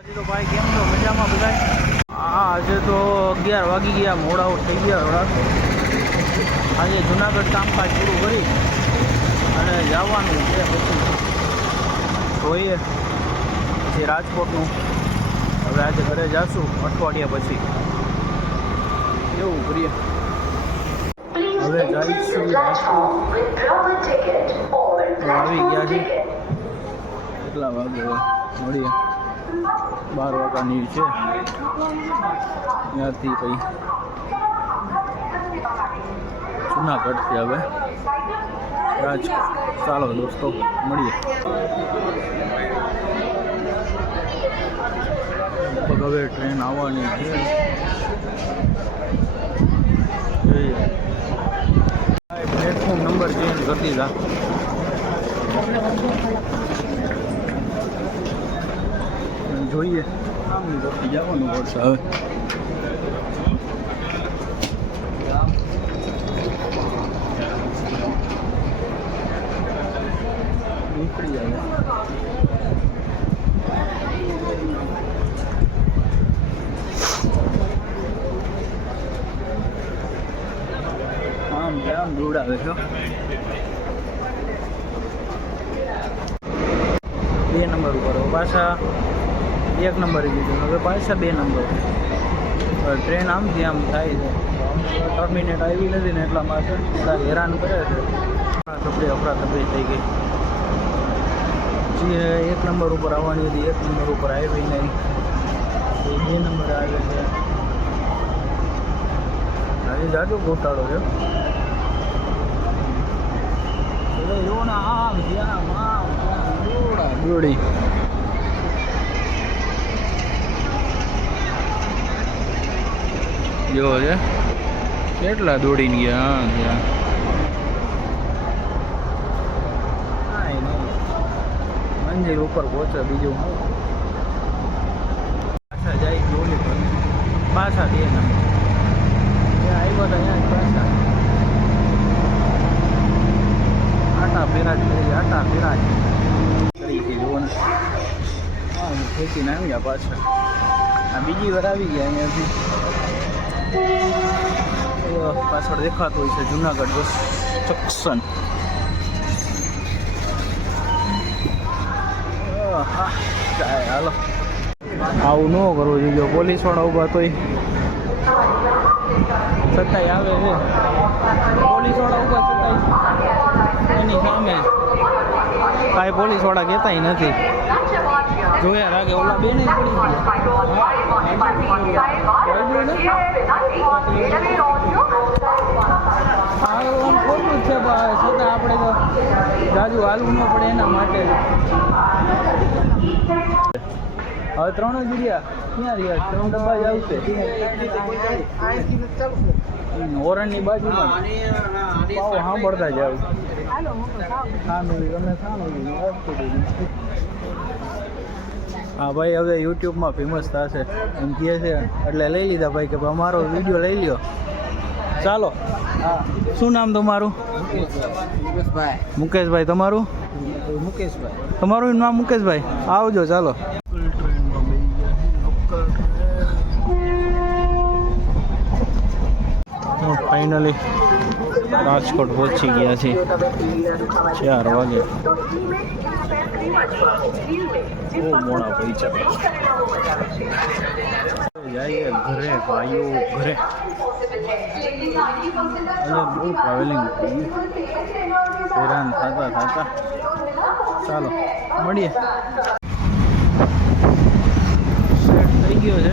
આજે તો ભાઈ કેમ છો? મજામાં બધા? હા, આજે તો 11 વાગી ગયા, મોડા થઈ ગયા થોડા. આજે જુનાગઢ કામકાજ પૂરું કરી અને જવાનું છે. પછી જોઈએ પછી રાજકોટનું. હવે આજે ઘરે જઈશું અઠવાડિયા પછી. એવું કરીએ. હવે જઈશું રાજકોટ. આવી ગયા છે. કેટલા વાગે મળીએ? 12 વાગ્યાની છે. ત્યાંથી પછી જુનાગઢ છે. હવે રાજકોટ. ચાલો દોસ્તો મળીએ. હવે ટ્રેન આવવાની છે. જોઈએ પ્લેટફોર્મ નંબર ચેન્જ કરી દીધા. જોઈએ આમની વખતે જવાનું પડશે હવે. નીકળી જાય આમ આમ દોડાવે છો. 2 નંબર ઉપર પાછા 1 નંબરે દીધું. હવે પાછા 2 નંબર. ટ્રેન આમથી આમ થાય છે. ટર્મિનેટ આવી નથી ને એટલા માટે બધા હેરાન કરે છે. અફરાતફરી થઈ ગઈ. જે 1 નંબર ઉપર આવવાની હતી 1 નંબર ઉપર આવી નહીં. 2 નંબરે આવે છે. હજી જાજો ગોટાળો છે. દોડી જો છે કેટલા દોડીને ગયા. મંજિલ ઉપર પહોંચે. બીજું પાછા જાય ડોલી પર પાછા 2 નંબર આવ્યો તો અહીંયા પાછા આટા ફેરા જ કરી. આટા ફેરા જ કરી જુઓ ને. હા ખેંચીને આવ્યા પાછા. આ બીજી વાર આવી ગયા અહીંયાથી. પાછળ દેખાતું હોય છે જુનાગઢ બસ જંકશન. હાલો આવું ન કરવું જોઈએ. પોલીસ વાળા ઉભા તોય છતાંય આવે છે. પોલીસ વાળા ઉભા છતાંય એની સામે કાંઈ પોલીસ વાળા કહેતાય નથી. જોયા રાખે ઓલા બે નહીં પડી ખોટું જ છે. છતાં આપણે તો જાજુ હાલવું ન પડે એના માટે. હવે 3 જ રહ્યા. ક્યાં રહ્યા? 3 ડબ્બા જ આવશે ઓરણની બાજુમાં. પાવ સાંભળતા જાવ. હા ભાઈ હવે યુટ્યુબમાં ફેમસ થશે એમ કહે છે એટલે લઈ લીધા ભાઈ કે અમારો વિડીયો લઈ લ્યો. ચાલો. હા શું નામ તમારું? મુકેશભાઈ. તમારું? મુકેશભાઈ. તમારું નામ મુકેશભાઈ? આવજો. ચાલો. ફાઇનલી રાજકોટ પહોંચી ગયા છે. 4 વાગે. બહુ મોડા પૈસા જઈએ ઘરે ભાઈઓ ઘરે. બહુ ટ્રાવેલિંગ હેરાન થતા. ચાલો મળીએ. સેટ થઈ ગયો છે.